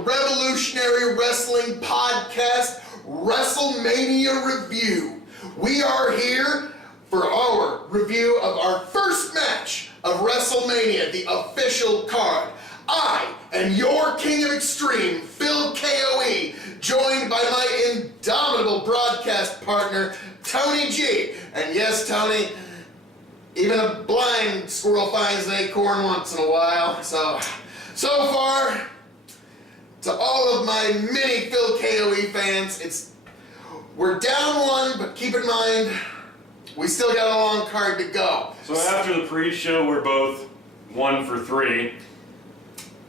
revolutionary wrestling podcast, WrestleMania Review. We are here for our review of our first match of WrestleMania, the official card. I am your King of Extreme, Phil KOE, joined by my indomitable broadcast partner, Tony G. And yes, Tony, even a blind squirrel finds an acorn once in a while. So far, to all of my mini Phil KOE fans, we're down one, but keep in mind, we still got a long card to go. So after the pre-show, we're both 1 for 3.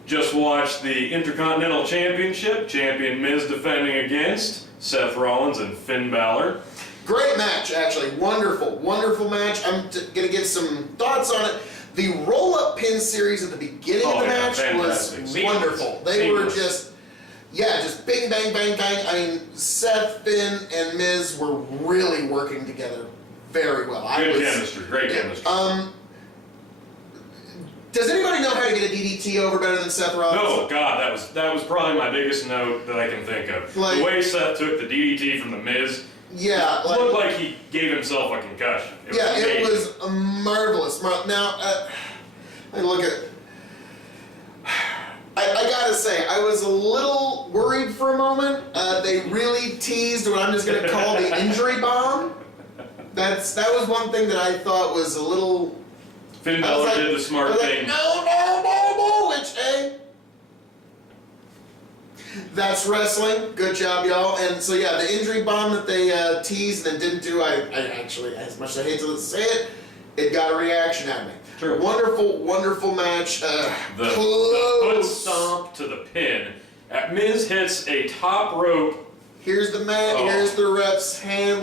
Just watched the Intercontinental Championship, champion Miz defending against Seth Rollins and Finn Balor. Great match, actually. Wonderful, wonderful match. I'm going to give some thoughts on it. The roll-up pin series at the beginning of the match was wonderful. They were just bing, bang, bang, bang. I mean, Seth, Finn, and Miz were really working together very well. Good chemistry, great chemistry. Does anybody know how to get a DDT over better than Seth Rollins? No, God, that was probably my biggest note that I can think of. Like, the way Seth took the DDT from the Miz. Yeah, looked like he gave himself a concussion. It was marvelous. Now, I look at. I gotta say, I was a little worried for a moment. They really teased what I'm just gonna call the injury bomb. That was one thing that I thought was a little. Finn Balor did the smart thing. No, which, hey, that's wrestling. Good job, y'all. And so, yeah, the injury bomb that they teased and didn't do, I actually, as much as I hate to say it, it got a reaction out of me. True. Wonderful, wonderful match. The foot stomp to the pin. Miz hits a top rope. Here's the mat, here's the ref's hand,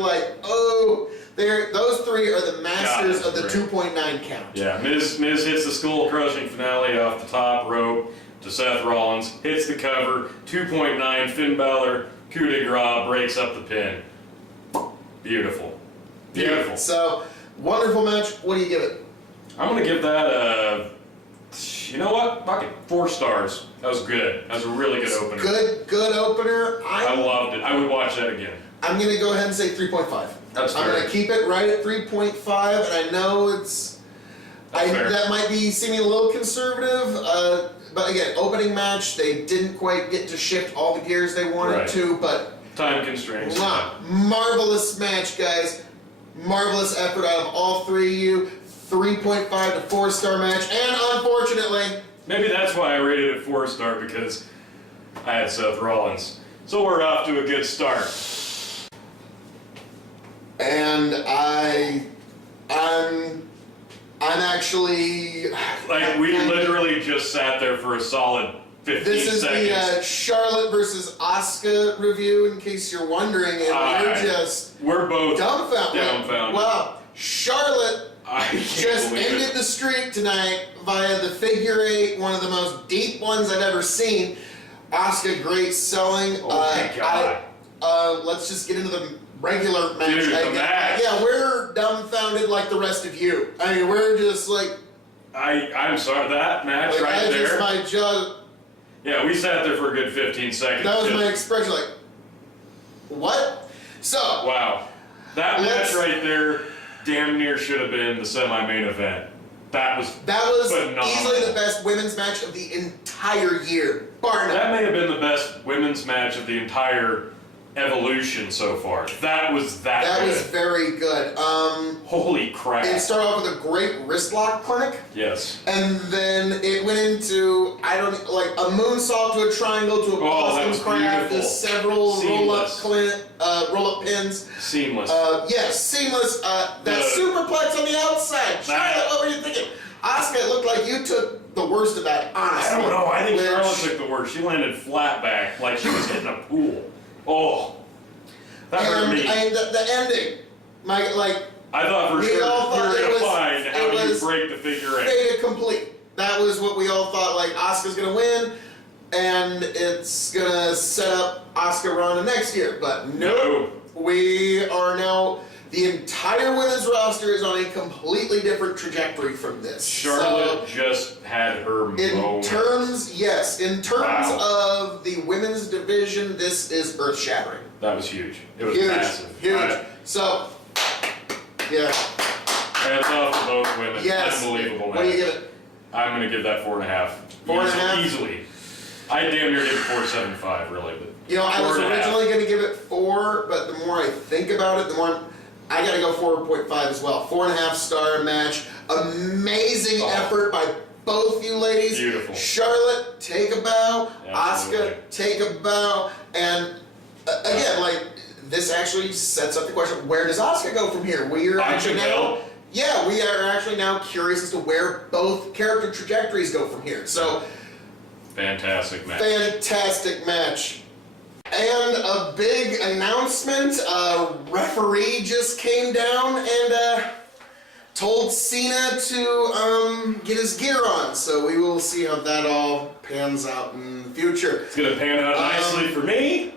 those three are the masters of the 2.9 count. Yeah, Miz hits the skull-crushing finale off the top rope to Seth Rollins, hits the cover, 2.9, Finn Balor, coup de grace, breaks up the pin. Beautiful. Beautiful. So, wonderful match. What do you give it? I'm going to give that you know what? Fuck it. 4 stars. That was good. That was a really good opener. Good opener. I loved it. I would watch that again. I'm going to go ahead and say 3.5. That's fair. I'm going to keep it right at 3.5, and I know that might be seeming a little conservative, but again, opening match, they didn't quite get to shift all the gears they wanted to, but... Time constraints. Marvelous match, guys. Marvelous effort out of all three of you. 3.5 to 4-star match, and unfortunately... Maybe that's why I rated it 4-star, because I had Seth Rollins. So we're off to a good start. And I'm actually... we literally just sat there for a solid 15 seconds. This is the Charlotte versus Asuka review, in case you're wondering, and we're both dumbfounded. Wow, Charlotte just ended the streak tonight via the figure 8, one of the most deep ones I've ever seen. Asuka, great selling. Oh my God. Let's just get into the regular match. Dude, the match. Yeah, we're dumbfounded like the rest of you. I mean, we're just like... I'm sorry, that match right that's there. Just my jaw. Yeah, we sat there for a good 15 seconds. That was my expression, like, what? So... Wow. That match right there damn near should have been the semi-main event. That was phenomenal. Easily the best women's match of the entire year. Bar none. That may have been the best women's match of the entire Evolution so far. That was good. That was very good. Holy crap. It started off with a great wrist lock clinic. Yes. And then it went into, a moonsault to a triangle to a Boston crab to several roll-up pins. Seamless. Yes, seamless. That superplex on the outside. Charlotte, what were you thinking? Asuka, it looked like you took the worst of that, honestly. I don't know. I think Charlotte took the worst. She landed flat back like she was hitting a pool. Oh, that hurt me. And the ending, I thought for sure we were going to find how you break the figure 8. Fait complete. That was what we all thought, Asuka's going to win, and it's going to set up Asuka Ronda next year. But no, we are now The entire women's roster is on a completely different trajectory from this. Charlotte just had her moment. In terms of the women's division, this is earth-shattering. That was huge. It was Huge, massive. huge. So, yeah. Hats off to both women. Yes. Unbelievable match. What do you give it? I'm going to give that 4.5. 4.5? Easily. I damn near give it 4.75, really. But You know, I was 4.5. originally going to give it 4, but the more I think about it, the more I got to go 4.5 as well. 4.5 star match. Amazing effort by both you ladies. Beautiful. Charlotte, take a bow. Absolutely. Asuka, take a bow. And again, like, this actually sets up the question, where does Asuka go from here? We are actually now... Yeah, we are actually now curious as to where both character trajectories go from here. So... Fantastic match. Fantastic match. And a big announcement, referee just came down and told Cena to get his gear on. So we will see how that all pans out in the future. It's going to pan out nicely for me.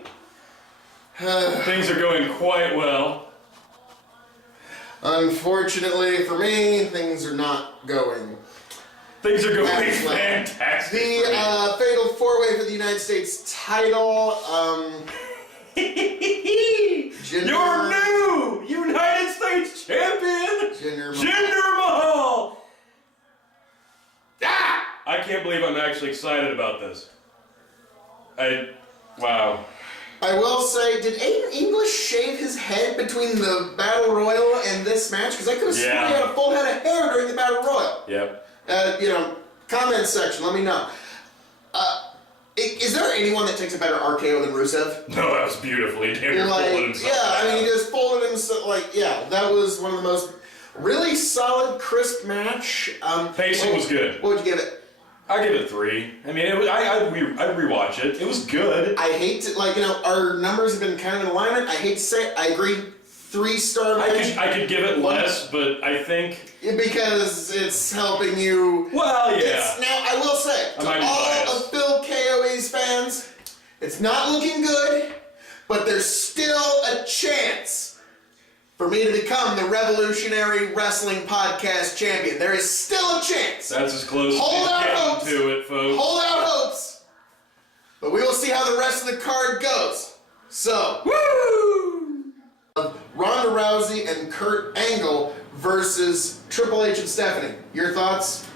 Things are going quite well. Unfortunately for me, things are not going. Things are going fantastic. The Fatal 4-Way for the United States title. Your new United States champion, Jinder Mahal. Ah! I can't believe I'm actually excited about this. Wow. I will say, did Aiden English shave his head between the Battle Royal and this match? Because I could have sworn he had a full head of hair during the Battle Royal. Yep. Comment section, let me know. Is there anyone that takes a better RKO than Rusev? No, that was beautiful. He damn near folded himself. Yeah, I mean, he just folded himself. That was one of the most really solid, crisp match. Pacing was good. What would you give it? I give it a 3. I mean, I'd rewatch it. It was good. I hate to, our numbers have been kind of in alignment. I hate to say it, I agree. 3-star match. I could give it less, but I think... Because it's helping you... Well, yeah. Now, I will say, to all of Phil KOE's fans, it's not looking good, but there's still a chance for me to become the Revolutionary Wrestling Podcast champion. There is still a chance. That's as close as you get to it, folks. Hold out hopes. But we will see how the rest of the card goes. So, woo! Ronda Rousey and Kurt Angle versus Triple H and Stephanie. Your thoughts?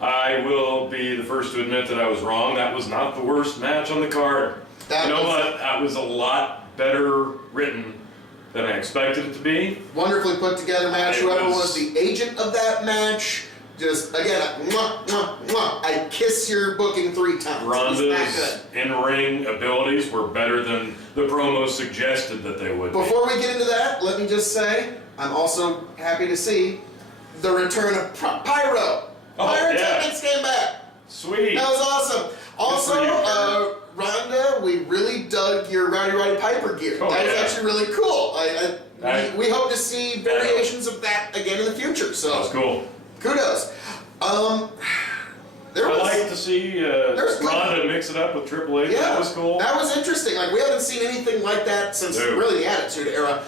I will be the first to admit that I was wrong. That was not the worst match on the card. You know what? That was a lot better written than I expected it to be. Wonderfully put together match. Whoever was the agent of that match, just, again, mwah, mwah, mwah. I kiss your booking 3 times. Ronda's in-ring abilities were better than the promos suggested that they would be. Before we get into that, let me just say, I'm also happy to see the return of Pyro. Pyrotechnics came back. Sweet. That was awesome. Also, Ronda, we really dug your Rowdy Roddy Piper gear. That was actually really cool. We hope to see variations of that again in the future. So that was cool. Kudos. I like to see Ronda mix it up with Triple H. Yeah, that was cool. That was interesting. We haven't seen anything like that since really the Attitude Era.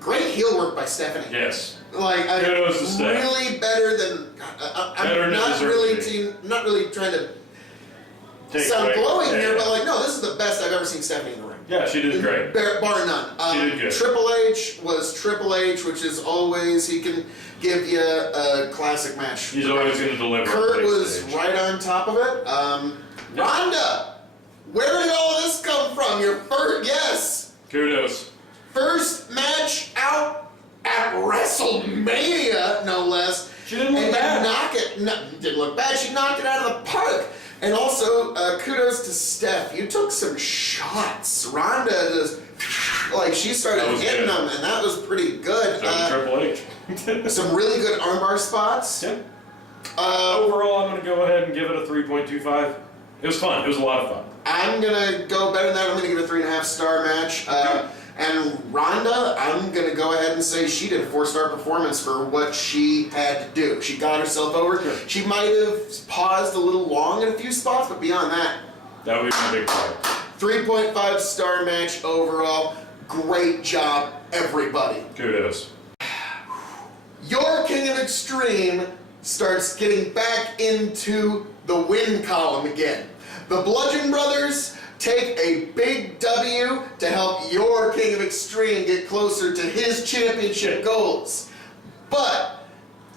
Great heel work by Stephanie. Yes. Kudos to Steph. Really better than. I'm not really trying to sound glowing here, but no, this is the best I've ever seen Stephanie in the ring. Yeah, she did great. Bar none. She did good. Triple H was Triple H, which is always, he can give you a classic match. He's always going to deliver. Kurt was right on top of it. Ronda, where did all this come from? Your first, yes. Kudos. First match out at WrestleMania, no less. She didn't look bad. Didn't look bad. She knocked it out of the park. And also, kudos to Steph. You took some shots. Ronda just, she started hitting them, and that was pretty good. So Triple H. Some really good armbar spots. Yeah. Overall, I'm going to go ahead and give it a 3.25. It was fun. It was a lot of fun. I'm going to go better than that. I'm going to give it a 3.5-star match. And Ronda, I'm going to go ahead and say she did a 4-star performance for what she had to do. She got herself over. Sure. She might have paused a little long in a few spots, but beyond that, that would be a big part. 3.5-star match overall. Great job. everybody. Kudos. Your King of Extreme starts getting back into the win column again. The Bludgeon Brothers take a big W to help your King of Extreme get closer to his championship goals. But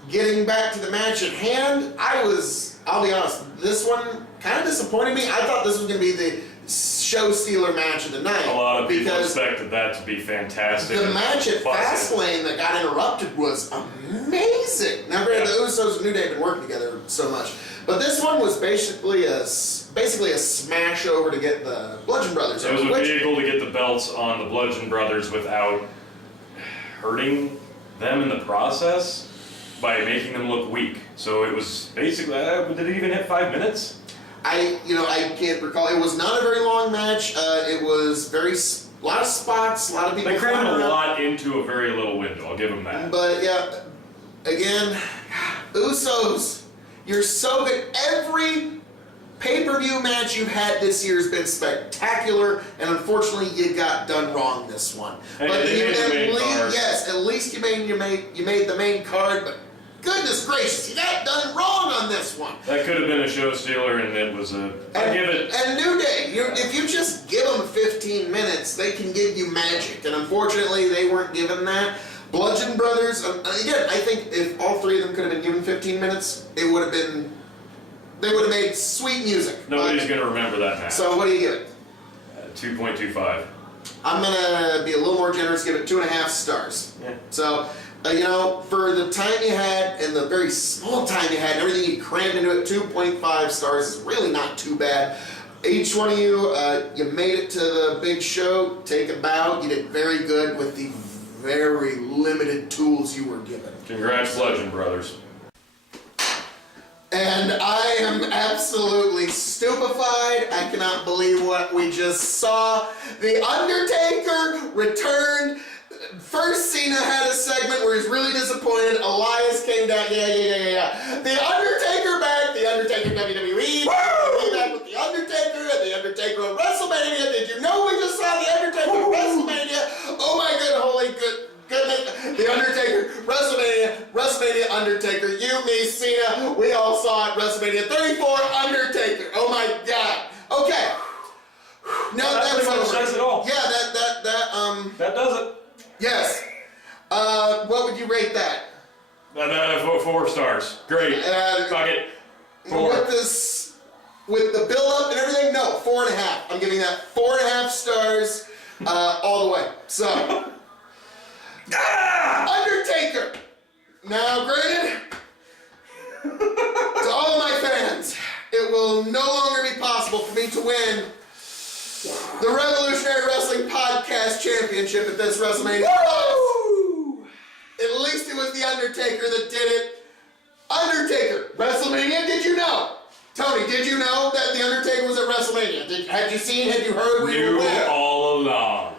getting back to the match at hand, I'll be honest, this one kind of disappointed me. I thought this was going to be the show stealer match of the night. A lot of people because expected that to be fantastic. the match at Fastlane that got interrupted was amazing. Now, granted, the Usos and New Day have been working together so much, but this one was basically a smash over to get the Bludgeon Brothers. It was a vehicle to get the belts on the Bludgeon Brothers without hurting them in the process by making them look weak. So it was basically, did it even hit 5 minutes? I can't recall. It was not a very long match. It was a lot of spots, a lot of people. They crammed a lot into a very little window. I'll give them that. But yeah, again, Usos, you're so good. Every pay-per-view match you've had this year has been spectacular, and unfortunately, you got done wrong this one. Hey, but at least you made the main card. But goodness gracious, you got done wrong on this one. That could have been a show stealer, and it was a. I give it. And New Day, if you just give them 15 minutes, they can give you magic. And unfortunately, they weren't given that. Bludgeon Brothers, again, I think if all three of them could have been given 15 minutes, they would have made sweet music. Nobody's going to remember that match. So what do you give it? 2.25. I'm going to be a little more generous, give it 2.5 stars. Yeah. So, for the time you had and the very small time you had and everything you crammed into it, 2.5 stars is really not too bad. Each one of you, you made it to the big show. Take a bow. You did very good with the very limited tools you were given. Congrats, Bludgeon Brothers. And I am absolutely stupefied. I cannot believe what we just saw. The Undertaker returned. First, Cena had a segment where he's really disappointed. Elias came down. Yeah. The Undertaker back. The Undertaker WWE. Woo! Back with the Undertaker and the Undertaker at WrestleMania. Did you know we just saw the Undertaker at WrestleMania? Oh my good, holy good. Goodness. The Undertaker, WrestleMania, Undertaker, you, me, Cena, we all saw it, WrestleMania 34, Undertaker. Oh my God. Okay. No, that's pretty much says it all. Yeah, That does it. Yes. What would you rate that? 4 stars. Great. Fuck it. 4. With the build-up and everything, no, 4.5. I'm giving that 4.5 stars all the way. So. Undertaker! Now, granted, to all of my fans, it will no longer be possible for me to win the Revolutionary Wrestling Podcast Championship at this WrestleMania. Woo! At least it was the Undertaker that did it. Undertaker, WrestleMania, did you know? Tony, did you know that the Undertaker was at WrestleMania? Had you seen, had you heard, we were there? All along.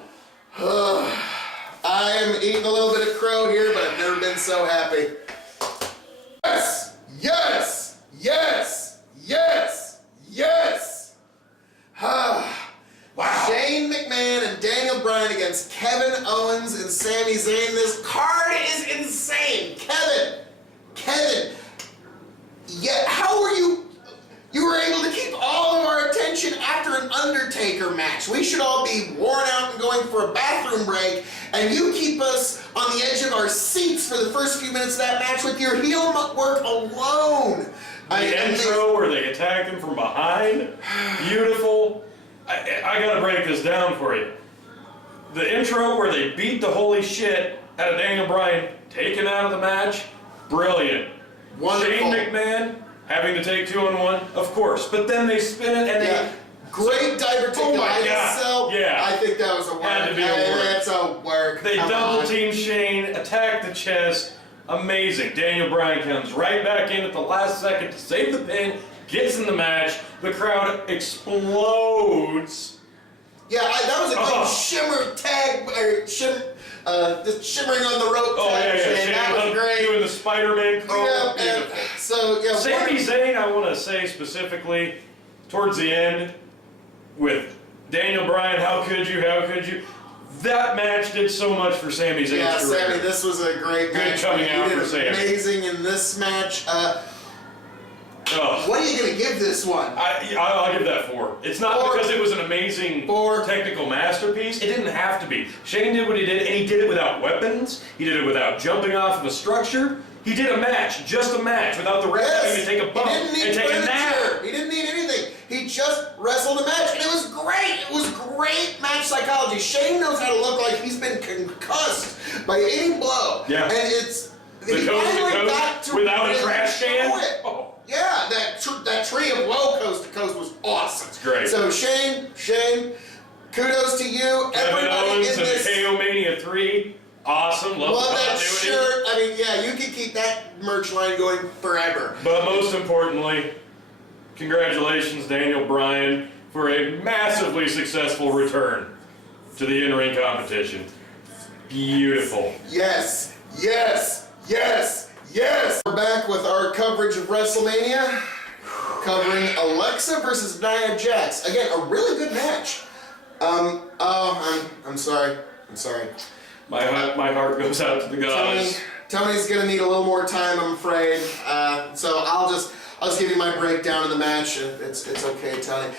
I am eating a little bit of crow here, but I've never been so happy. Yes! Yes! Yes! Yes! Yes! Wow. Shane McMahon and Daniel Bryan against Kevin Owens and Sami Zayn. This card is insane. Kevin. Yeah, how were you were able to keep all of our attention after an Undertaker match? We should all be worn out and going for a bathroom break, and you keep us on the edge of our seats for the first few minutes of that match with your heel work alone. The intro where they attacked him from behind, beautiful. I gotta break this down for you. The intro where they beat the holy shit out of Daniel Bryan, taken out of the match, brilliant. Wonderful. Shane McMahon having to take 2-on-1, of course, but then they spin it and they. Great diver to Oh my God. Yeah. I think that was a work. Had to be a work. That's a work. They double team Shane, attack the chest. Amazing. Daniel Bryan comes right back in at the last second to save the pin, gets in the match. The crowd explodes. Yeah, that was a good shimmer tag, just shimmering on the rope tag. Shane, that was great. Doing the Spider-Man crawl. Beautiful. Sami Zayn, I want to say specifically, towards the end, with Daniel Bryan, how could you? That match did so much for Sammy's career. Yeah, Sammy, this was a great match. coming out for Sammy. Amazing in this match. What are you going to give this one? I'll give that 4. It's not 4. because it was an amazing 4. technical masterpiece. It didn't have to be. Shane did what he did, and he did it without weapons. He did it without jumping off of a structure. He did a match, just a match, without the ref having to take a bump and take a nap. He didn't need anything. He just wrestled a match, and it was great. It was great match psychology. Shane knows how to look like he's been concussed by any blow. Yeah. And it's... The coast to coast without a trash can. Oh. Yeah, that tree of woe coast to coast was awesome. It's great. So Shane, kudos to you. Kevin Everybody Owens in and this. the KO Mania 3. Awesome. Love that shirt. I mean, yeah, you can keep that merch line going forever. But most importantly, congratulations, Daniel Bryan, for a massively successful return to the in-ring competition. Beautiful. Yes, yes, yes, yes. We're back with our coverage of WrestleMania, covering Alexa versus Nia Jax. Again, a really good match. I'm sorry. My heart goes out to the gods. Tony's gonna need a little more time, I'm afraid. So I'll just give you my breakdown of the match. It's okay, Tony.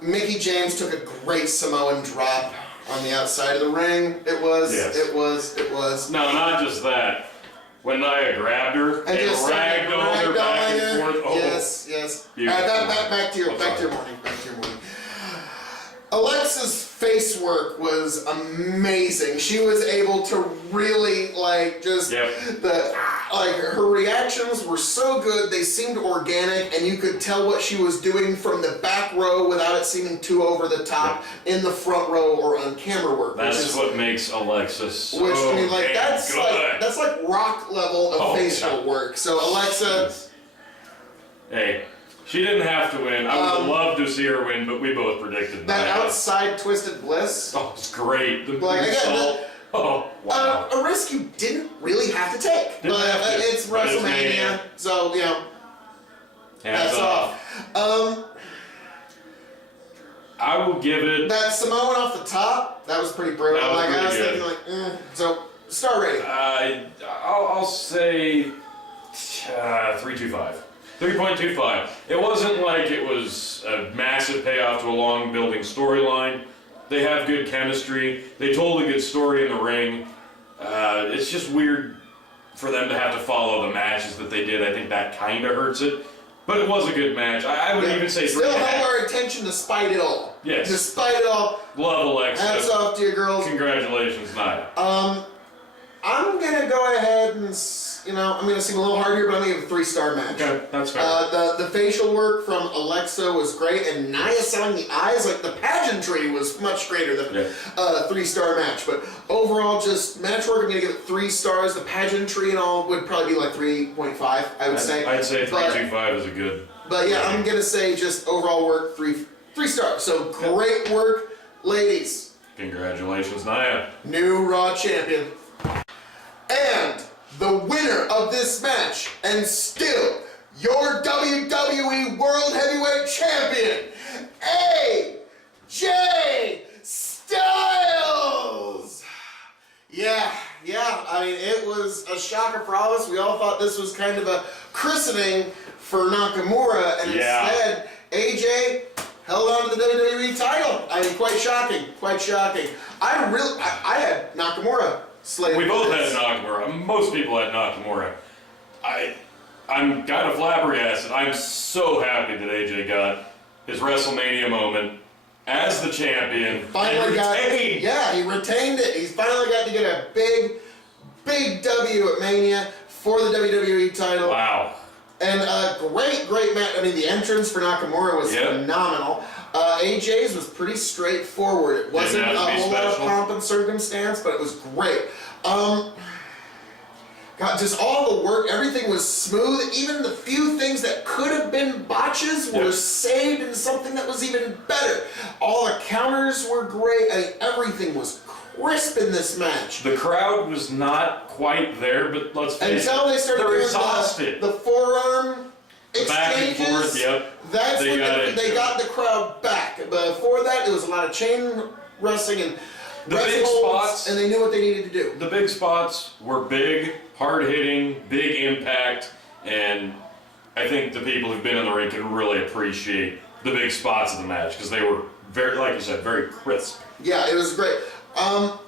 Mickie James took a great Samoan drop on the outside of the ring. It was. No, not just that. When Nia grabbed her and ragdolled her back and forth. Oh, yes. Beautiful. Back to your morning. Alexa's face work was amazing. She was able to really her reactions were so good. They seemed organic, and you could tell what she was doing from the back row without it seeming too over the top in the front row or on camera work. That's what makes Alexa so that's like rock level of facial work. So Alexa, hey. She didn't have to win. I would have loved to see her win, but we both predicted that outside twisted bliss. Oh, it's great. Wow. A risk you didn't really have to take. It's WrestleMania, so hats off. I will give it. That Samoan off the top, that was pretty brutal. That was pretty thinking so star rating. I'll say 3.25. 3.25. It wasn't like it was a massive payoff to a long building storyline. They have good chemistry. They told a good story in the ring. It's just weird for them to have to follow the matches that they did. I think that kind of hurts it. But it was a good match. I would even say 3.5. Still held our attention despite it all. Yes. Despite it all. Love Alexa. Hats off to you girls. Congratulations, Nia. I'm gonna go ahead and I'm gonna seem a little hard here, but I'm gonna give it a 3-star match. Okay, that's fair. The facial work from Alexa was great, and Nia selling the eyes, like the pageantry was much greater than a 3-star match. But overall, just match work, I'm gonna give it 3 stars. The pageantry and all would probably be like 3.5, I would say. I'd say 3.25 is a good. But yeah, I'm gonna say just overall work 3 stars. So great work, ladies. Congratulations, Nia. New Raw champion. And the winner of this match, and still your WWE World Heavyweight Champion, AJ Styles! Yeah, I mean, it was a shocker for all of us. We all thought this was kind of a christening for Nakamura, and instead, AJ held on to the WWE title. I mean, quite shocking. I had Nakamura slated. We both had Nakamura. Most people had Nakamura. I'm kind of flabbergasted. I'm so happy that AJ got his WrestleMania moment as the champion. He retained it. He's finally got to get a big W at Mania for the WWE title. Wow. And a great match. I mean, the entrance for Nakamura was phenomenal. AJ's was pretty straightforward. It wasn't a whole lot of pomp and circumstance, but it was great. Just all the work, everything was smooth. Even the few things that could have been botches were saved into something that was even better. All the counters were great. I mean, everything was crisp in this match. The crowd was not quite there, but let's face it, until they started doing the forearm exchanges. Back and forth, That's when they got the crowd back. Before that, it was a lot of chain wrestling, and The big spots, and they knew what they needed to do. The big spots were big, hard-hitting, big impact, and I think the people who've been in the ring can really appreciate the big spots of the match because they were very, like you said, very crisp. Yeah, it was great. All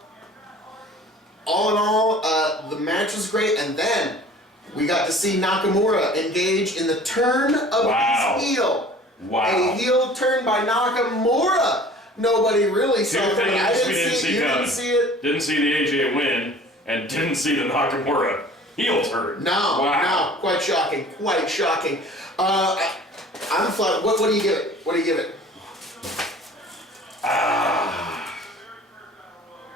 in all, the match was great, and then we got to see Nakamura engage in the turn of his heel. Wow. A heel turn by Nakamura. Nobody really saw it. I didn't see it. You didn't see it. Didn't see the AJ win, and didn't see the Nakamura heel turn. No, no, quite shocking. Quite shocking. I'm flat. What do you give it? What do you give it?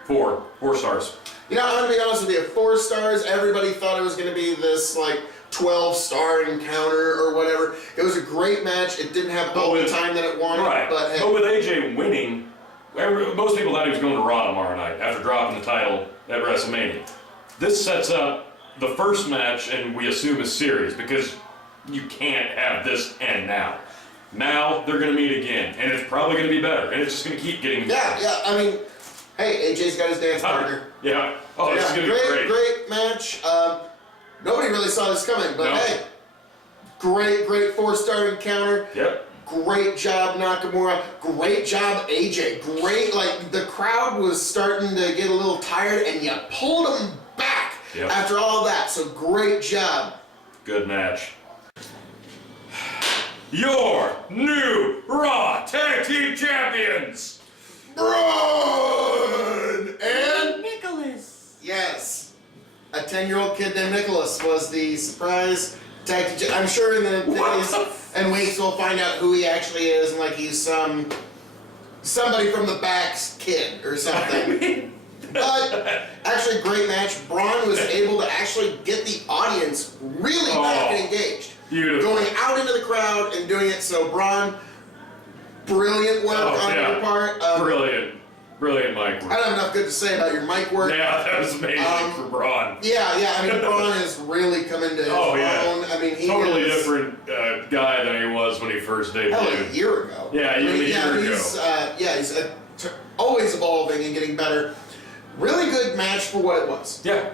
4 stars. You know, I'm gonna be honest with you. 4 stars. Everybody thought it was gonna be this like 12-star encounter or whatever. It was a great match. It didn't have all the time that it wanted. Right. But, hey. But with AJ winning, most people thought he was going to Raw tomorrow night after dropping the title at WrestleMania. This sets up the first match, and we assume is serious because you can't have this end now. Now they're going to meet again, and it's probably going to be better, and it's just going to keep getting better. Yeah. I mean, hey, AJ's got his dance partner. Yeah. Oh, this is going to be great. Great match. Nobody really saw this coming, but hey, great 4-star encounter. Yep. Great job, Nakamura. Great job, AJ. Great, like, the crowd was starting to get a little tired, and you pulled them back after all that, so great job. Good match. Your new Raw Tag Team Champions! Braun and Nicholas. Yes. A 10-year-old kid named Nicholas was the surprise tag team. I'm sure in the days and weeks we'll find out who he actually is, and like he's somebody from the back's kid or something. But actually, great match. Braun was able to actually get the audience really back and engaged. Beautiful. Going out into the crowd and doing it. So Braun, brilliant work on your part. Brilliant mic work. I don't have enough good to say about your mic work. Yeah, that was amazing for Braun. Yeah. I mean, Braun has really come into his own. I mean, he totally is different guy than he was when he first debuted. hell, a year ago. Yeah, even a year ago. He's always evolving and getting better. Really good match for what it was. Yeah.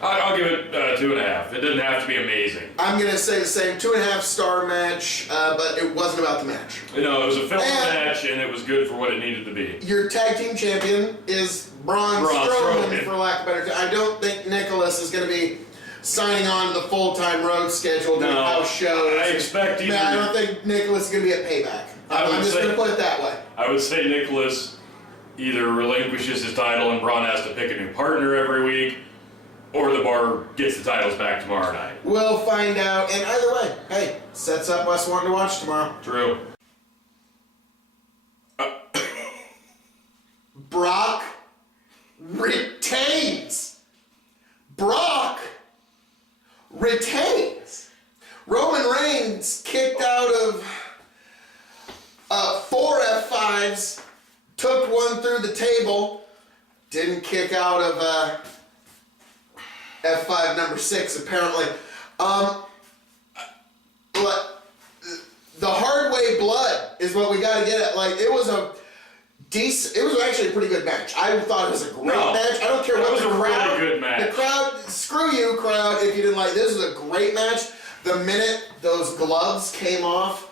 I'll give it 2.5. It didn't have to be amazing. I'm going to say the same 2.5-star match, but it wasn't about the match. You know, it was a film match, and it was good for what it needed to be. Your tag team champion is Braun Strowman, for lack of a better term. I don't think Nicholas is going to be signing on to the full-time road schedule doing house shows. I expect either. I don't think Nicholas is going to be at Payback. I'm just going to put it that way. I would say Nicholas either relinquishes his title and Braun has to pick a new partner every week, or the bar gets the titles back tomorrow night. We'll find out. And either way, hey, sets up us wanting to watch tomorrow. True. Brock retains. Brock retains. Roman Reigns kicked out of 4 F5s, took one through the table, didn't kick out of F5 number 6 apparently. The hard way blood is what we got to get at. Like, it was a decent. It was actually a pretty good match. I thought it was a great match. I don't care what the crowd. Really good match. The crowd, screw you, crowd. If you didn't like this, was a great match. The minute those gloves came off,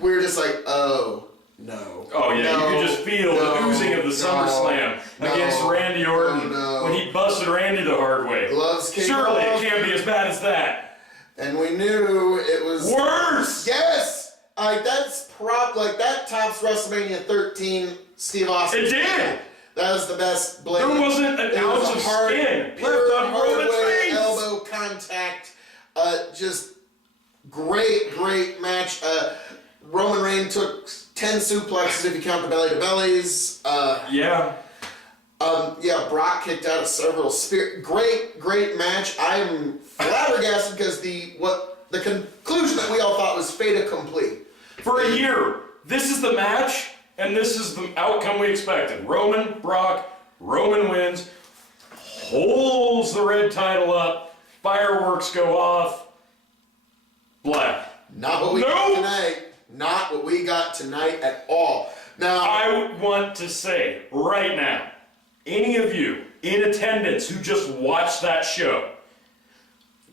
we were just like, oh. No. Oh yeah, you could just feel the oozing of the SummerSlam against Randy Orton when he busted Randy the hard way. Gloves came Surely off. it can't be as bad as that. And we knew it was worse. Yes, like that tops WrestleMania 13. Steve Austin. It did. That was the best blade. There wasn't an ounce of skin left on Roman's face. Elbow contact. Just great match. Roman Reigns took 10 suplexes if you count the belly to bellies. Brock kicked out of several spears. Great match. I'm flabbergasted because the conclusion that we all thought was fait accompli. For a year, this is the match, and this is the outcome we expected. Brock, Roman wins, holds the red title up, fireworks go off, black. Not what we got tonight. Not what we got tonight at all. Now, I want to say right now, any of you in attendance who just watched that show,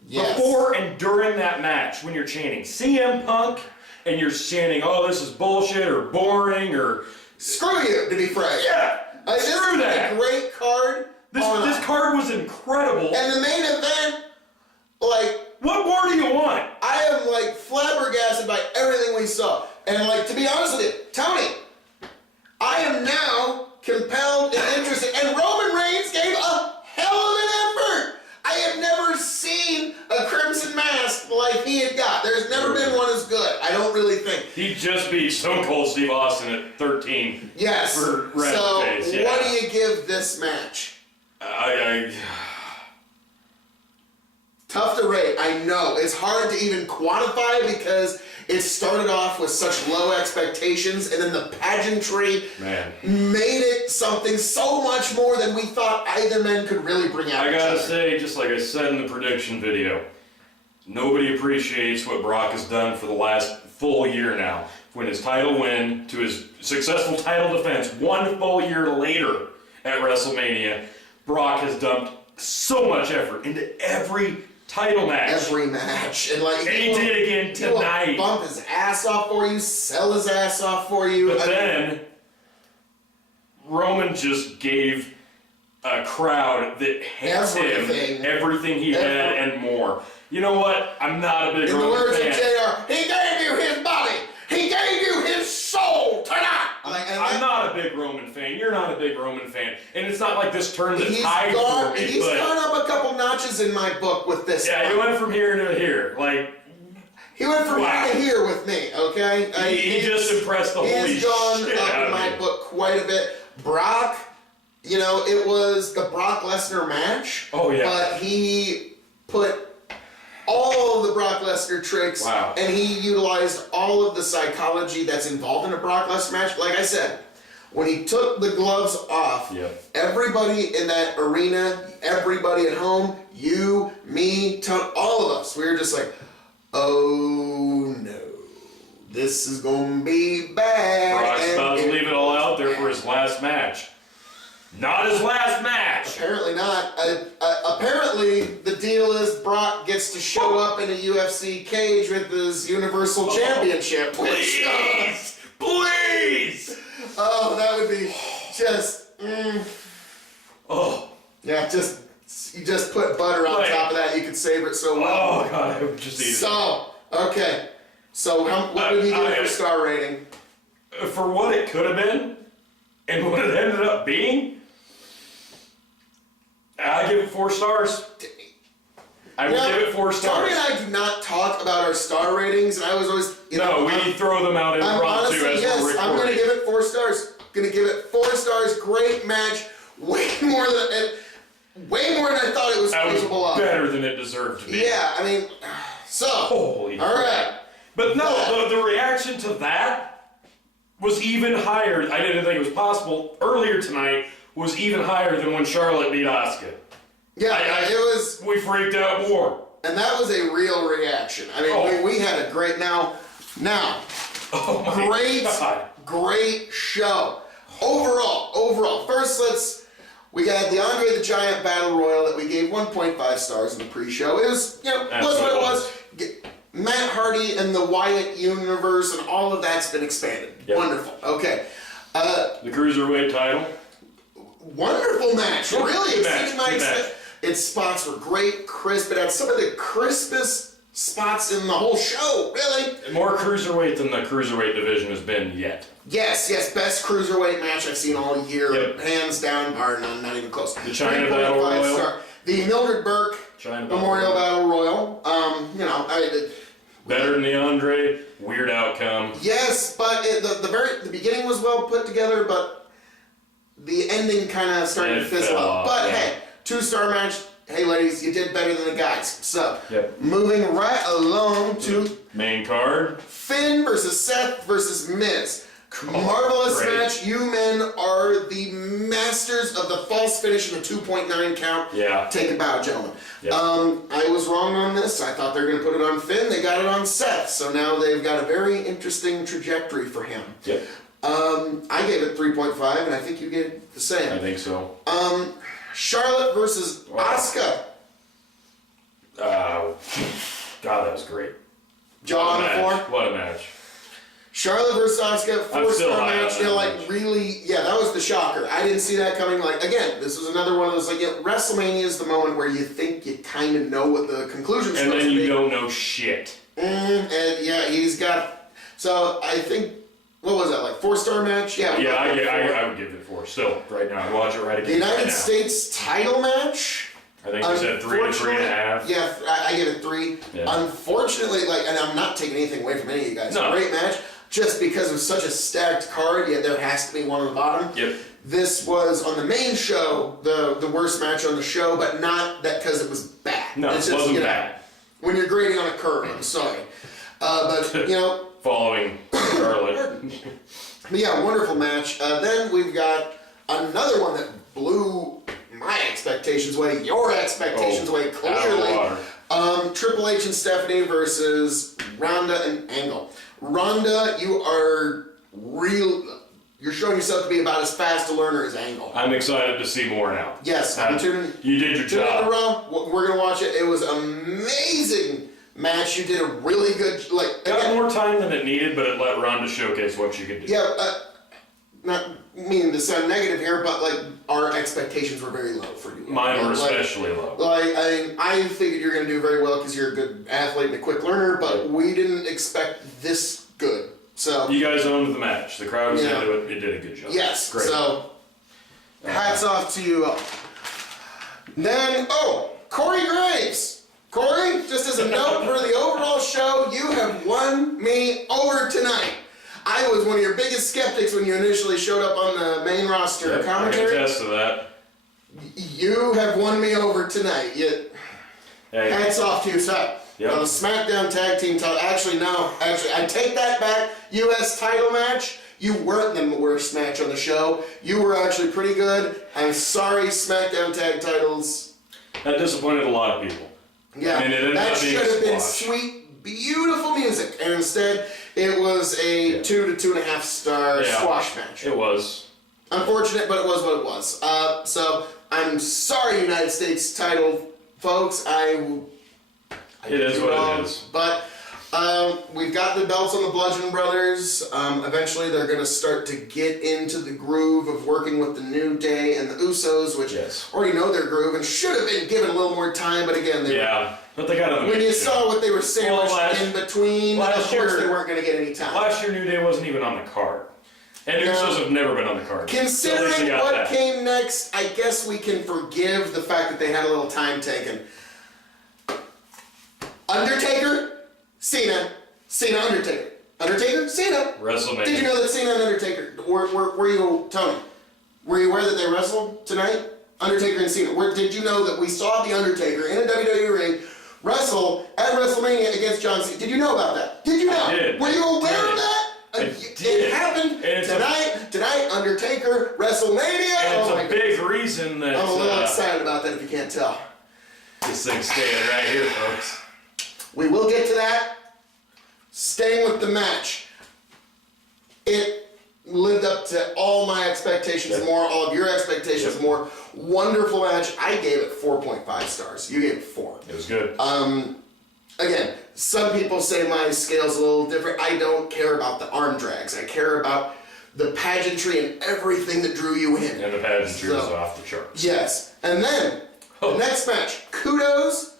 Yes. before and during that match, when you're chanting CM Punk and you're chanting, oh, this is bullshit or boring or... Screw you, to be frank. Yeah, screw that. A great card. This card was incredible. And the main event, like... What more do you want? I am, like, flabbergasted by everything we saw. And, like, to be honest with you, Tony, I am now compelled and interested. And Roman Reigns gave a hell of an effort. I have never seen a Crimson Mask like he had got. There's never been one as good. I don't really think. He just beat Stone Cold Steve Austin at 13. Yes. For So, face. Yeah. what do you give this match? Tough to rate, I know. It's hard to even quantify because it started off with such low expectations, and then the pageantry made it something so much more than we thought either man could really bring out. I gotta say, just like I said in the prediction video, nobody appreciates what Brock has done for the last full year now. When his title win to his successful title defense 1 full year later at WrestleMania, Brock has dumped so much effort into every title match. Every match. And like he did again tonight. He will bump his ass off for you, sell his ass off for you. But then Roman just gave a crowd that hates him everything he had and more. You know what? I'm not a big Roman fan. In the words of JR, he gave you his body. He gave you his soul tonight. I'm not a big Roman fan. You're not a big Roman fan. And it's not like this turned the tide for me. He's gone up a couple notches in my book with this. Yeah, he went from here to here. He went from here to here with me, okay? He just impressed the holy shit out of me. He's gone up in my book quite a bit. Brock, you know, it was the Brock Lesnar match. Oh, yeah. But he put all of the Brock Lesnar tricks, and he utilized all of the psychology that's involved in a Brock Lesnar match. Like I said, when he took the gloves off, everybody in that arena, everybody at home, you, me, all of us, we were just like, oh no, this is gonna be bad. Brock's about to leave it all out there for his last match. Not his last match! Apparently not. Apparently, the deal is Brock gets to show up in a UFC cage with his Universal Championship. Please! Please! Oh, that would be just... Oh. Yeah, you just put butter on top of that. You could savor it so well. Oh, God, I would just eat it. So, okay. So, what would you give it for star rating? For what it could have been, and what it ended up being, I give it 4 stars. I would give it 4 stars. Tony and I do not talk about our star ratings, and I was always... we throw them out impromptu as we're recording. I'm going to give it 4 stars. Going to give it 4 stars. Great match. Way more than I thought it was capable of. Better than it deserved to be. Yeah, I mean... So, holy all right. But no, the reaction to that was even higher. I didn't think it was possible. Earlier tonight was even higher than when Charlotte beat Asuka. Yeah, it was... We freaked out more. And that was a real reaction. I mean, we had a great... Now, great show. Overall. First, we got the Andre the Giant Battle Royal that we gave 1.5 stars in the pre-show. It was, was what it was. Matt Hardy and the Wyatt universe and all of that's been expanded. Yep. Wonderful. Okay. The Cruiserweight title. Wonderful match. Really exceeded my expectations. Its spots were great, crisp. It had some of the crispest spots in the whole show, really. More Cruiserweight than the Cruiserweight division has been yet. Yes, best Cruiserweight match I've seen all year. Yep. Hands down, bar none, not even close. The China Battle Royal. The Mildred Burke Memorial Battle Royal. Better than the Andre, weird outcome. Yes, but the beginning was well put together, but the ending kind of started to fizzle out. But hey, 2-star match. Hey, ladies, you did better than the guys. So, moving right along to main card. Finn versus Seth versus Miz. Marvelous match. You men are the masters of the false finish and the 2.9 count. Yeah. Take a bow, gentlemen. I was wrong on this. I thought they were going to put it on Finn. They got it on Seth. So now they've got a very interesting trajectory for him. Yep. I gave it 3.5, and I think you gave it the same. I think so. Charlotte versus Asuka. God, that was great. Jaw on the floor. What a match. Charlotte versus Asuka, I'm still 4-star high on match. that They're like match. really, yeah, that was the shocker. I didn't see that coming. Like, again, this was another one of those, like, WrestleMania is the moment where you think you kind of know what the conclusion's And supposed then to be. you don't know shit. And yeah, he's got, so I think, what was that, like 4-star match? Yeah. Yeah, I would give it 4. Still, right now. I'd watch it right again. The United right now. States title match? I think you said 3 to 3.5. Yeah, I give it 3. Yeah. Unfortunately, like, and I'm not taking anything away from any of you guys. No. Great match. Just because it was such a stacked card, yet there has to be one on the bottom. Yep. This was on the main show, the worst match on the show, but not that because it was bad. No, It's it just, wasn't you know, bad. when you're grading on a curve, I'm sorry. But, you know. Following Charlotte. But yeah, wonderful match. Then we've got another one that blew my expectations away, your expectations away, clearly. Triple H and Stephanie versus Ronda and Angle. Ronda, you're showing yourself to be about as fast a learner as Angle. I'm excited to see more now. Yes, I'm tuning. You did your Tune in job. a row. We're gonna watch it. It was amazing match. You did a really good, like. Got again, more time than it needed, but it let Ronda showcase what she could do. yeah, not meaning to sound negative here, but like our expectations were very low for you. Mine were Like, especially low. Like, I figured you're going to do very well because you're a good athlete and a quick learner, but we didn't expect this good. So, You guys owned the match. The crowd was Yeah. into it. It did a good job. yes. Great. So, hats off to you all. Then, Corey Graves. Corey, just as a note for the overall show, you have won me over tonight. I was one of your biggest skeptics when you initially showed up on the main roster Yep, I can commentary. attest to that. You have won me over tonight. Hey, Hats off to you, sir. Yep. On the SmackDown Tag Team title. Actually, no. Actually, I take that back. U.S. title match. You weren't the worst match on the show. You were actually pretty good. I'm sorry, SmackDown Tag Titles. that disappointed a lot of people. Yeah, I mean, it ended that up being should have been squash. sweet, beautiful music. And instead, it was a 2 to 2.5 star Yeah. squash match. It was. Unfortunate, but it was what it was. So, I'm sorry, United States title folks. It is what it is. But we've got the belts on the Bludgeon Brothers. Eventually, they're going to start to get into the groove of working with the New Day and the Usos, which Yes. already know their groove and should have been given a little more time. But again, Yeah, but they got on the when you mix, saw what they were sandwiched last- in between, of last course year- they weren't going to get any time. Last year, New Day wasn't even on the card. And No. Usos have never been on the card. So at least they Considering got what that. came next, I guess we can forgive the fact that they had a little time taken. Undertaker, Cena, Undertaker. Undertaker, Cena. WrestleMania. Did you know that Cena and Undertaker, were you, Tony, were you aware that they wrestled tonight? Undertaker and Cena. Did you know that we saw The Undertaker in a WWE ring wrestle at WrestleMania against John Cena? Did you know about that? Did you know? I did. Were you aware I of did. that? I It did. happened And it's tonight, Undertaker, WrestleMania. And it's Oh my a big reason that I'm a little excited about that if you can't tell. this thing's staying right here, folks. We will get to that. Staying with the match. It lived up to all my expectations and more, all of your expectations and more. Wonderful match. I gave it 4.5 stars. You gave it 4. It was good. Again, some people say my scale's a little different. I don't care about the arm drags. I care about the pageantry and everything that drew you in. And the pageantry was So- off the charts. Yes. And then, the next match. Kudos.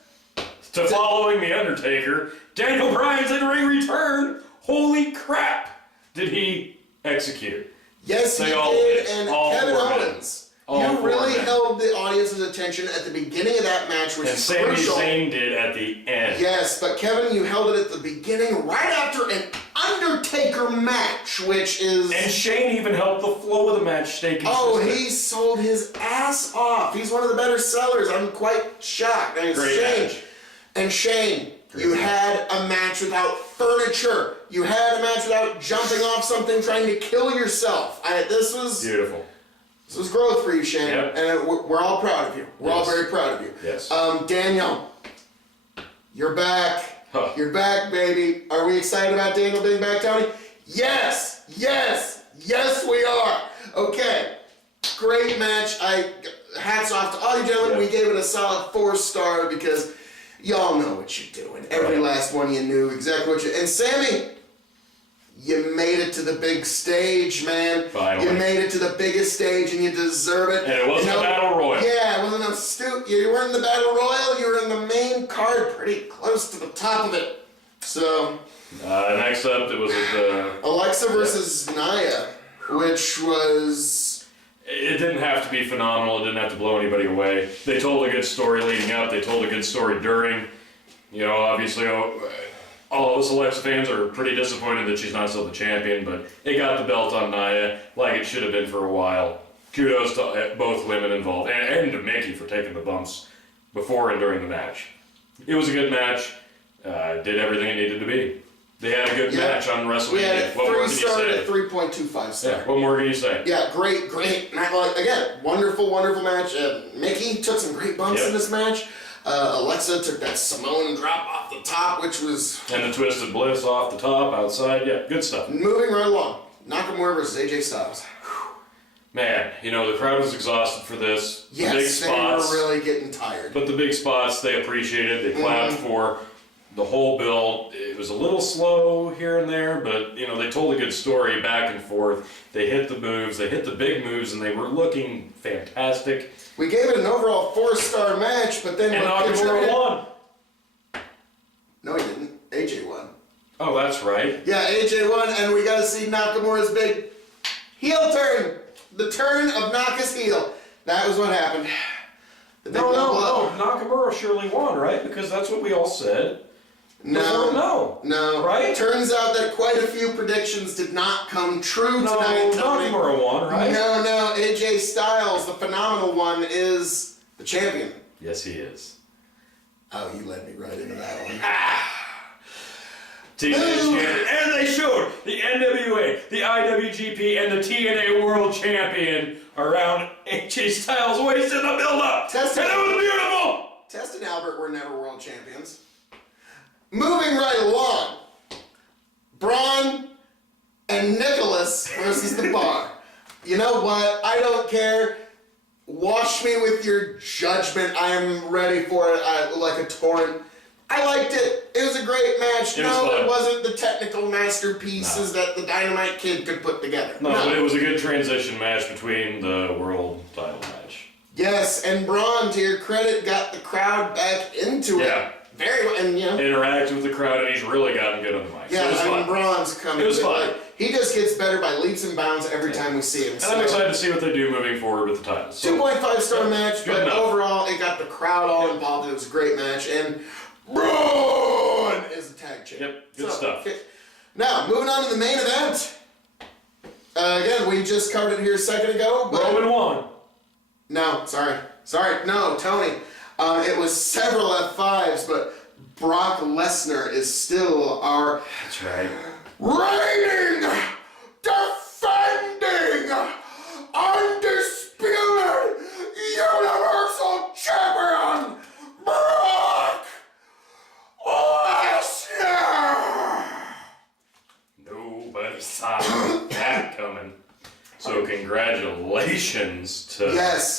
To following The Undertaker, Daniel Bryan's in-ring return. Holy crap! Did he execute? Yes, They he all did. did. And All Kevin four men. Owens. All You four really men. held the audience's attention at the beginning of that match, which And is Sami crucial. Zayn did at the end. Yes, but Kevin, you held it at the beginning, right after an Undertaker match, which is... And Shane even helped the flow of the match stay consistent. Oh, he sold his ass off. He's one of the better sellers. I'm quite shocked. And Great Shane. match. And Shane, you match. had a match without furniture. You had a match without jumping off something, trying to kill yourself. This was growth for you, Shane. Yep. And we're all proud of you. We're all Yes. very proud of you. Yes. Daniel, you're back. Huh. You're back, baby. Are we excited about Daniel being back, Tony? Yes, yes, Yes, we are. Okay. Great match. Hats off to all you gentlemen. We gave it a solid 4-star because y'all know what you're doing. Every last one of you knew exactly what you... And Sammy, you made it to the big stage, man. Finally. You made it to the biggest stage and you deserve it. And it wasn't a battle royal. Yeah, it wasn't you weren't in the battle royal, you were in the main card pretty close to the top of it. So... next up, it was Alexa versus Nia, which was... It didn't have to be phenomenal. It didn't have to blow anybody away. They told a good story leading up. They told a good story during. You know, obviously, all of us Alexa fans are pretty disappointed that she's not still the champion, but it got the belt on Nia like it should have been for a while. Kudos to both women involved, and to Mickey for taking the bumps before and during the match. It was a good match. Did everything it needed to be. They had a good match on WrestleMania. We had What more can you say? at 3.25 star. Yeah, what more can you say? Yeah, great. Again, wonderful match. Mickey took some great bumps in this match. Alexa took that Samoan drop off the top, which was... And the twisted Bliss off the top, outside. Yeah, good stuff. Moving right along. Nakamura versus AJ Styles. Man, you know, the crowd was exhausted for this. Yes, the big spots, they were really getting tired. But the big spots, they appreciated. They clapped for the whole build. It was a little slow here and there, but, you know, they told a good story back and forth. They hit the moves. They hit the big moves, and they were looking fantastic. We gave it an overall 4-star match, but then... And Nakamura won. No, he didn't. AJ won. Oh, that's right. Yeah, AJ won, and we got to see Nakamura's big heel turn. The turn of Naka's heel. That was what happened. No. Nakamura surely won, right? Because that's what we all said. No. Right? Turns out that quite a few predictions did not come true tonight. Nakamura won, right? No. AJ Styles, the phenomenal one, is the champion. Yes, he is. Oh, you led me right into that one. TNA champion, and they showed the NWA, the IWGP, and the TNA World Champion around AJ Styles' waist in the build-up. And it was beautiful! Test and Albert were never world champions. Moving right along, Braun and Nicholas versus the Bar. You know what? I don't care. Wash me with your judgment. I am ready for it like a torrent. I liked it. It was a great match. It wasn't the technical masterpieces that the Dynamite Kid could put together. No, but it was a good transition match between the world title match. Yes, and Braun, to your credit, got the crowd back into it. Yeah. Very well, and interacted with the crowd, and he's really gotten good on the mic. Yeah, so Braun's coming. It was fun. He just gets better by leaps and bounds every time we see him. And I'm excited to see what they do moving forward with the titles. 2.5-star match, but overall, it got the crowd all involved. It was a great match, and Braun is the tag champ. Yep, good stuff. Okay. Now, moving on to the main event. Again, we just covered it here a second ago. But Roman won. No, sorry, no, Tony. It was several F5s, but Brock Lesnar is still our reigning, defending, undisputed Universal Champion, Brock Lesnar! Nobody saw that coming. So congratulations to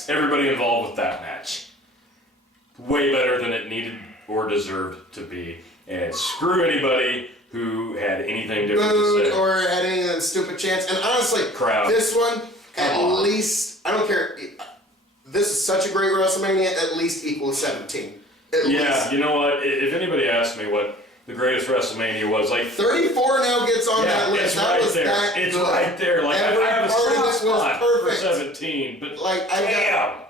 everybody involved with that match. Way better than it needed or deserved to be. And screw anybody who had anything different to say. Or had any stupid chance. And honestly, this one, least, I don't care. This is such a great WrestleMania, at least equals 17. At least. You know what? If anybody asked me what the greatest WrestleMania was, like 34 now gets on that list. It's right there. It's right there. Like I have a soft spot for 17, but like damn.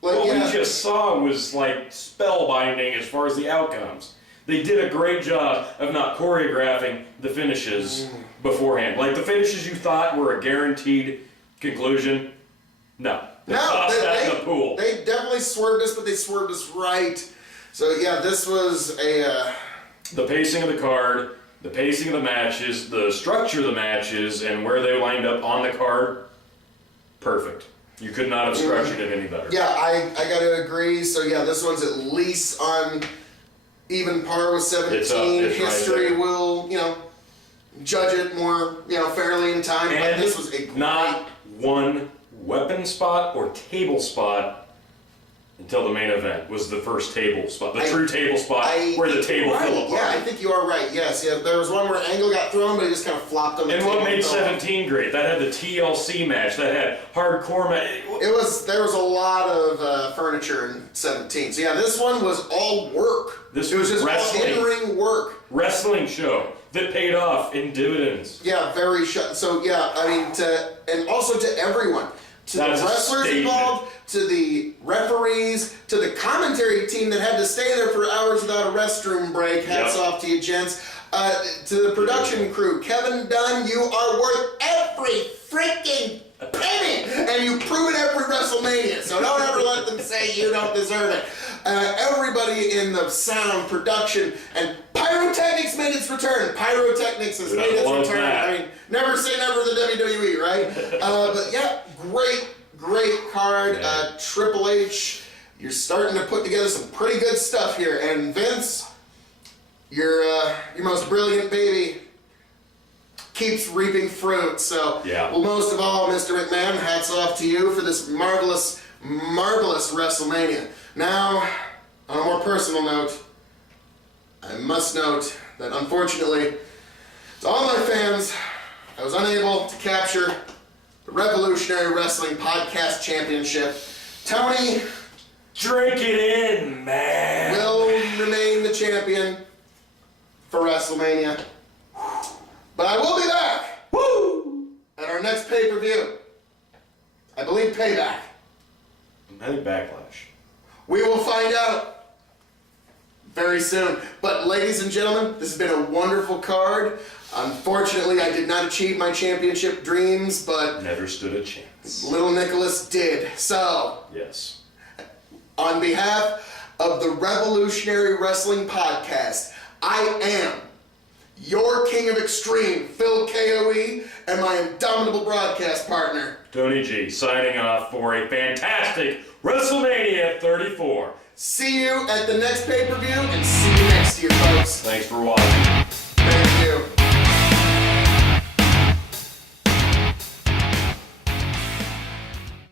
What we just saw was like spellbinding as far as the outcomes. They did a great job of not choreographing the finishes beforehand. Like the finishes you thought were a guaranteed conclusion. No. They tossed that in the pool. They definitely swerved us, but they swerved us right. So yeah, this was a... The pacing of the card, the pacing of the matches, the structure of the matches, and where they lined up on the card, perfect. You could not have structured it any better. Yeah, I got to agree. So yeah, this one's at least on even par with 17. It's History right will, judge it more, fairly in time. But And this was a great... not one weapon spot or table spot until the main event was the first table spot, the true table spot where the table fell apart. Yeah, I think you are right. Yes, yeah. There was one where Angle got thrown, but he just kind of flopped on the and table. what made 17 great? That had the TLC match. That had hardcore match. There was a lot of furniture in 17. So yeah, this one was all work. This it was just wrestling. in-ring work. Wrestling show that paid off in dividends. Yeah, very so yeah, I mean, and also to everyone. To the wrestlers involved, to the referees, to the commentary team that had to stay there for hours without a restroom break. Hats off to you, gents. To the production crew, Kevin Dunn, you are worth every freaking penny, and you prove it every WrestleMania. So don't ever let them say you don't deserve it. Everybody in the sound, production, and pyrotechnics made its return. Pyrotechnics has made its return. I mean, never say never the WWE, right? But yeah, great card. Triple H, you're starting to put together some pretty good stuff here. And Vince, your most brilliant baby keeps reaping fruit. So, well, most of all, Mr. McMahon, hats off to you for this marvelous WrestleMania. Now, on a more personal note, I must note that unfortunately, to all my fans, I was unable to capture the Revolutionary Wrestling Podcast Championship. Tony, drink it in, man. Will remain the champion for WrestleMania. But I will be back. At our next pay-per-view. I believe Payback. I think Backlash. We will find out very soon. But ladies and gentlemen, this has been a wonderful card. Unfortunately, I did not achieve my championship dreams, but... never stood a chance. Little Nicholas did. So... yes. On behalf of the Revolutionary Wrestling Podcast, I am your King of Extreme, Phil KOE, and my indomitable broadcast partner, Tony G, signing off for a fantastic WrestleMania 34. See you at the next pay-per-view, and see you next year, folks. Thanks for watching.